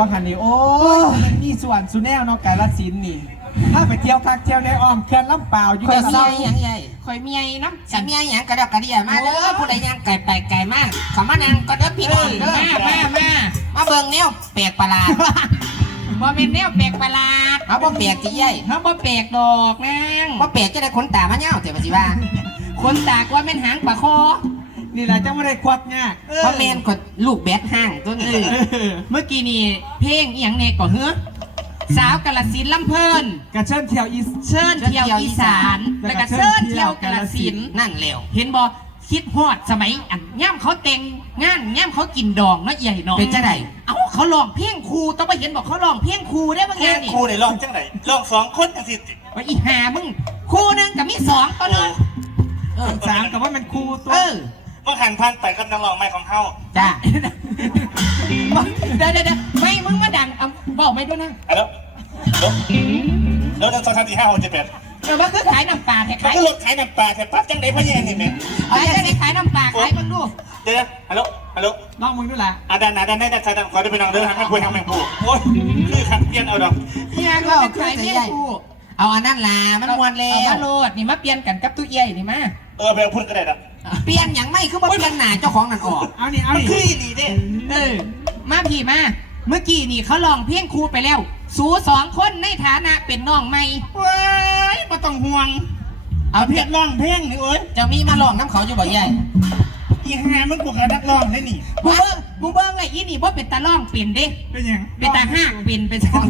บางคันนี่โอ้ยมันมีส่วนสุแนวเนาะกาลสินธุ์นี่ ถ้าไปเที่ยวคักเที่ยวในอ้อมเขื่อนลำเปล่าวอยู่คอยกับเมียหยังใหญ่คอยเมียน้ำสามีหยังกระดอกกระเดียมาเด้อผู้ใดยังไก่ไปไก่มากขอมานั่งก็เด้อพี่น้องเด้อมามามามาเบิ่งแนวแปลกประหลาดบ่เป็นแนวแปลกประหลาดเอาบ่แปลกจีใหญ่เขาบ่แปลกดอกนางบ่แปลกจะได้ขนตามาเหี่ยวแต่ว่าสิว่าคนตากว่าเป็นหางปลาคอ นี่แหละจังไม่ได้ควักยากเพราะแมนกดลูกแบดห้างตัวนี้เมื่อกี้นี่เพลงอีหยังเนก่อเฮ้อสาวกาลสินธุ์ลำเพลินกระเชิญเที่ยวอีสเชิญเที่ยวอีสาน แล้วก็เชิญเที่ยวกาลสินธุ์นั่นแล้วเห็นบ่คิดฮอดสมัยอันย่ำเขาแต่งงานย่ำเขากินดองเนาะใหญ่เนาะเป็นจะไดเอ้าเขาลองเพลงครูต้องไปเห็นบอกเขาลองเพลงครูได้บางเพลงานงนี่ครูเนี่ยร้องจังไหนร้องสองคนจังสิว่าอีหามึงครูหนึงกับมีสองตัวหนึงเออสามกับว่ามันครูตัวเออเมื่อหันพันไปกับนักร้องใหม่ของเฮาจ้าเดี๋ยวเดี๋ยวเดี๋ยวไม่มึงมาดังเอาบอกไม่ด้วยนะฮัลโหลแล้วแล้วหนึ่งสองสามสี่ห้าหกเจ็ดแปดเออว่าคือขายน้ำปลาแท้มันขายก็รถขายน้ำปลาแต่ปั๊บจังไหนพะแย่นี่แม่ขายจะได้ขายน้ำปลาขายมึงดูเดี๋ยวนะฮัลโหลฮัลโหลลองมึงดูละอาดานอาดานได้ได้ใส่ดังขอได้ไปน้องเดินทางแม่คุยทางแม่พูโอ้ยคือขัดเปลี่ยนเอาดอกเฮียก็เป็นขายเพลงครูเอาอันนั้นล่ะมันมวนแล้เอาวมาโหลดนี่มาเปลี่ยนกันกับตู้เอี้ยนี่มาเออไปเอาพุ่นก็ได้ดอก เปลี่ยนหยังไม่คือบ่เปลี่ยนหน้าเจ้าของนั่นออกเอานี่เอามันนี่คืออีหลีเด้เออ มาพี่มา เมื่อกี้นี่เขาลองเพลงครูไปแล้ว สูสองคนในฐานะเป็นน้องใหม่ว้ายไม่ต้องห่วงเอาเพลงร้องเพลงนี่โอ้ยเจ้ามีมาลองน้ำเขาอยู่บ่ใหญ่ อีห่ามันกูกับนักร้องได้นี่บูเบิ้งบูเบิ้งไอ้อีนี่ว่าเป็นตาล่องเป็นเด้ เป็นยังเป็นตาห้างเป็นเป็นสอง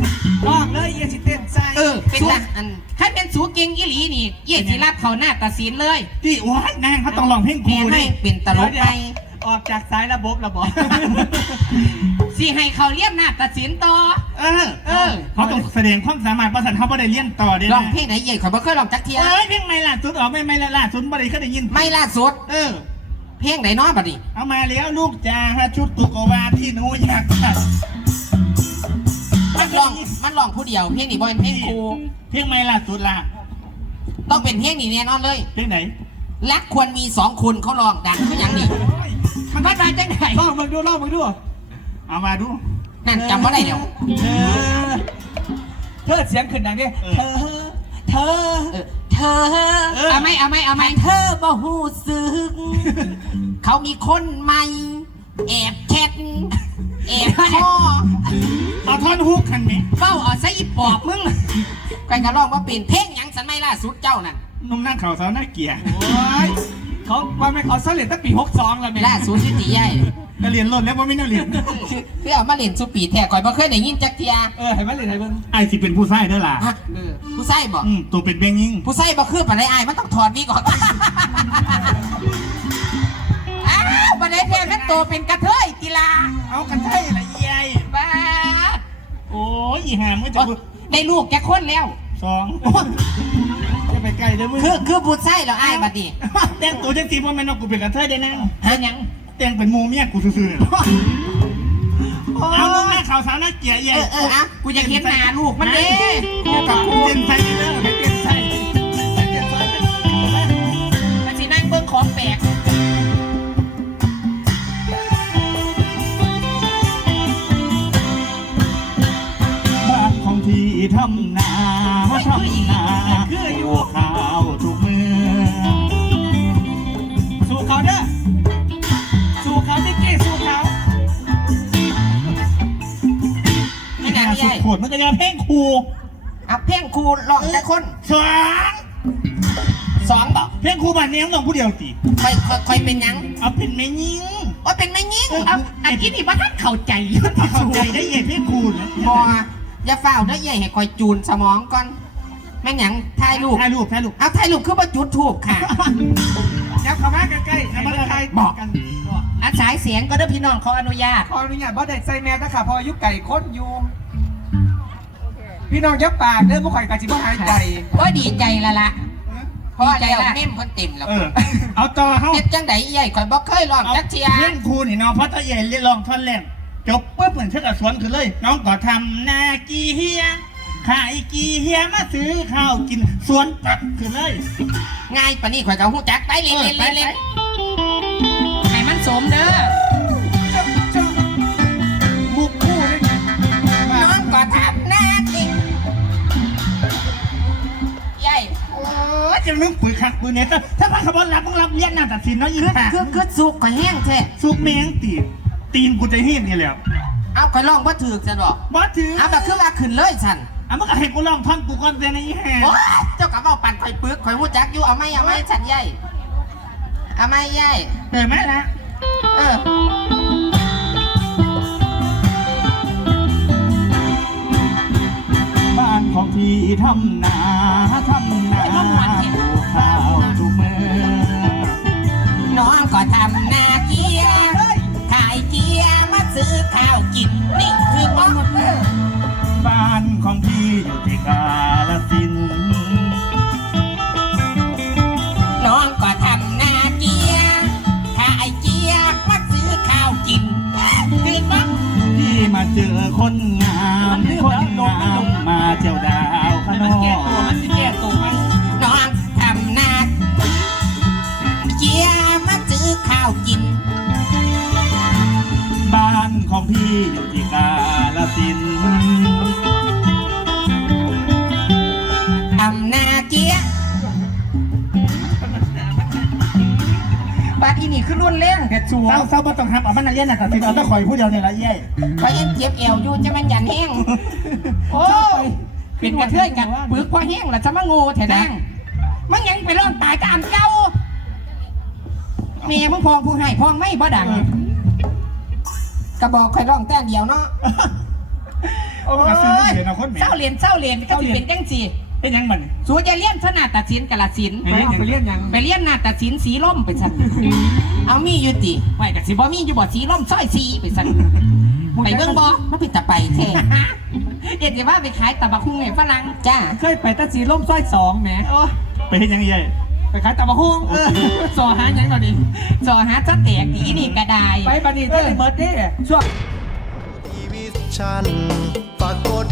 ลองเลยเอียสิเต้นใจเออ เป็นตาอันถ้าเป็นสูเก่งอีหลีนี่เยี่ยสิรับเขาหน้าตัดสินเลยที่ว้ายนางเขาต้องร้องเพลงครูนให้นี่เป็นตลกไปออกจากสายระบบระบบสิให้เขาเรียกหน้าตัดสินต่อ เออ เออ เขาต้องแสดงความสามารถประสันเขาไม่ได้เรียนต่อเด้ลองเพลงไหนใหญ่ข่อยบ่เคยลองจักเทียเอ้ยเพลงไม่ล่าสุดออกไม่ไม่ล่าสุดบ่ได้เคยได้ยิน ไม่ล่าสุด เออ เพลงไหนน้อยบัดนี้เอามาแล้วลูกจ้าชุดตุกวาที่หนูอยากใส่มันลองมันลองผู้เดียวเพลงนี้บ่เป็นเพลงครูเพลงไม่ล่าสุดล่ะต้องเป็นเพลงนี้แน่นอนเลยเพลงไหนรักควรมีสองคนเขาลองดังคือหยังนี่มันมาจังไหนลองมึงดูลองมึงดูเอามาดูนั่นจำบ่ได้เดี๋ยวเธอเธอเสียงขึ้นดังดิเธอเธอเออเธอเอาไหมเอาไหมเอาไหมเธอบ่หูสึกเขามีคนใหม่ แอบแชทแอบพ่อเอาท่อนฮุกคันไหมเฝ้าเอาซะอีปอบมึงใครก็ร้องว่าเป็นเพลงหยังสันไม่ล่าสุดเจ้านั่นนุ่มนั่งเข่าสาวหน้าเกียร์โอ้ย เขาว่าไม่เขาเสลียตั้งปี62แล้วแม่ล่าสุดที่ตีใหญ่ก็เรียนรถแล้วว่าไม่น่าเรียนคือเอามาเล่นสุปีแท้ข่อยบ่เคยได้ยินจักเทียเออเห็นไหมเลยไทยเบิ้งไอ้สิเป็นผู้ชายเด้อล่ะฮะผู้ใส่บอกอืมตัวเป็นแบงยิงผู้ใส่บ่คือปานใดอายมันต้องถอดวิกออกอ้าวบันไดแทนนั้นโตเป็นกระเทยกีฬาเอากันใช่ละเยัยบ้าดโอ้ยอีห่าไม่จะพูดได้ลูกแกคนแล้ว สองจะไปไกลเด้อมึงคือคือผู้ใส่แล้วอายบัดนี้แต่งตัวจังสีว่าแม่นกกูเป็นกระเทยได้นั่งเป็นหยังแต่งเป็นหมูเมียกูซื่อๆเอานุ่มนั่งเข่าสาวหน้าเกียร์เอเยัยอเอออะกูจะเห็นหน้าลูกมันเด้ กูกับกูเย็นใส่เด้อไม่เปลี่ยน เขาเด้อสู้เขาที่กี้สู้เขาไม่นานสุใหญ่ดโขดมันก็จะเพลงครูอะเพลงครูร้องแต่คนสองสองบอกเพลงครูบ้านนี้ต้องผู้เดียวตีค่อยค่อยค่อยเป็นหยังเอาเป็นแม่ยิงว่าเป็นไม่ยิงเอาอันนี้นี่ว่าท่านเข้าใจเอาเข้าใจได้ยังเพลงครูนะบออย่าเฝ้าเด้อใหญ่ให้คอยจูนสมองก่อนแม่นหยังถ่ายรูปถ่ายรูปถ่ายรูปเอาถ่ายรูปคือว่าจุดถูกค่ะยับ เข้ามาใกล้ๆให้มันไทยบอกกันอันสายเสียงก็ได้พี่น้องเขาอนุญาตขออนุญาตบ่ได้ใส่แมสนะคะเพออายุไก่ค้นอยู่พี่น้องอยับปากเด้อผู้ข่อยกะจิบ่หายใจว่าดีใจละละเพราะใจแล้วละเม่มเพิ่นเต็มแล้วเออเอาต่อเฮาเฮ็ดจังไดใหญ่ข่อยบ่เคยร้องเอาจักเทียเพลงครูนี่เนาะเพราะตาใหญ่เรียนร้องท่อนแรกจบปุ๊บเหมือนเชื่อกับสวนคือเลย น้องก็ทำนากีเฮีย หาอีกีเฮียมาซื้อข้าวกินสวนตัดขึ้นเลยง่ายปะนี่ข่อยกับหูจักไปเล่นเล่นเล่เล่นให้มันสมเด้อมุกคู่เลยน้องก็ทับหน้าจริงใหญ่โอ้จะนึกปุ๋ยขักปุ๋ยเนี่ยถ้าพันขบวนรับต้องรับเลี้ยงน่าตัดสินเนาะอีกคือคือสุกข่อยแห้งแท้สุกเมงตีนตีนกูจะเห็ยนี่แหละเอาข่อยลองว่าถือจะบอกบ่ถือเอาแบบคือว่าขึ้นเลยฉัน อะมึงก็ให้กูลองท่อนกูก่อนเลยนะอีห่าโอ๊ยเจ้ากับเอาปั่นข่อยปึกข่อยรู้จักอยู่เอาไหมเอาไหมฉันใหญ่เอาไหมใหญ่เออไหมละเออบ้านของพี่ทำนาทำนาปลูกข้าวทุกมือน้องก็ทำนาเกียร์ขายเกียร์มาซื้อข้าวกินนี่คือบ่หมดเลย บ้านของพี่อยู่ที่กาลสินธุ์น้องก็ทำนาเกียร์ขายเกียร์มาซื้อข้าวกินคือบ่พี่มาเจอคน รุ่นแรงแต่ชัวเศร้าเศร้าบ่ต้องทำเอามันน่ะเลี้ยนน่ะตัดสินเอาแตะข่อยผู้เดียวเนี่ยละเย้ข่อยยังเจ็บเอวอยู่จะมันยันแห้งโอ้ยเป็นกระเทยกันปึกพอแห้งแล้วจะมาโง่แท้ดังมันยังไปร้องตายตามเก่าเมียมึงพองผู้ให้พองไม่บ่ดังกระบอกข่อยร้องแต่เดียวเนาะโอ้มันก็ซื้อเดี๋ยวนะคนแหม่เศร้าเรียนเศร้าเรียนก็สิเป็นจังสี่ เป็นยังมันสูจะเรียนสนาตัดสินกาลสินธุ์ไปเอาไปเรียนหยังไปเรียนนาตัดสินสีล่มไปสั่นเอามีอยู่ติไปกับสิบ่มีอยู่บ่สีล่มซอยสีไปสั่นไปเบิ่งบ่มาผิดตะไปแท้เอ็ดจะว่าไปขายตะบักหุ่งให้ฝรั่งจ้าเคยไปตะสีล่มสร้อยสองแหมโอ้ไปเห็นยังเย้ไปขายตะบะฮุ่งเออสอหาหยังหน่อยดิสอหาจะแตกดีนี่ก็ได้ไปบันนี้เจ้าเบิร์ดเด้ช่วงชีวิตฉันปรากฏ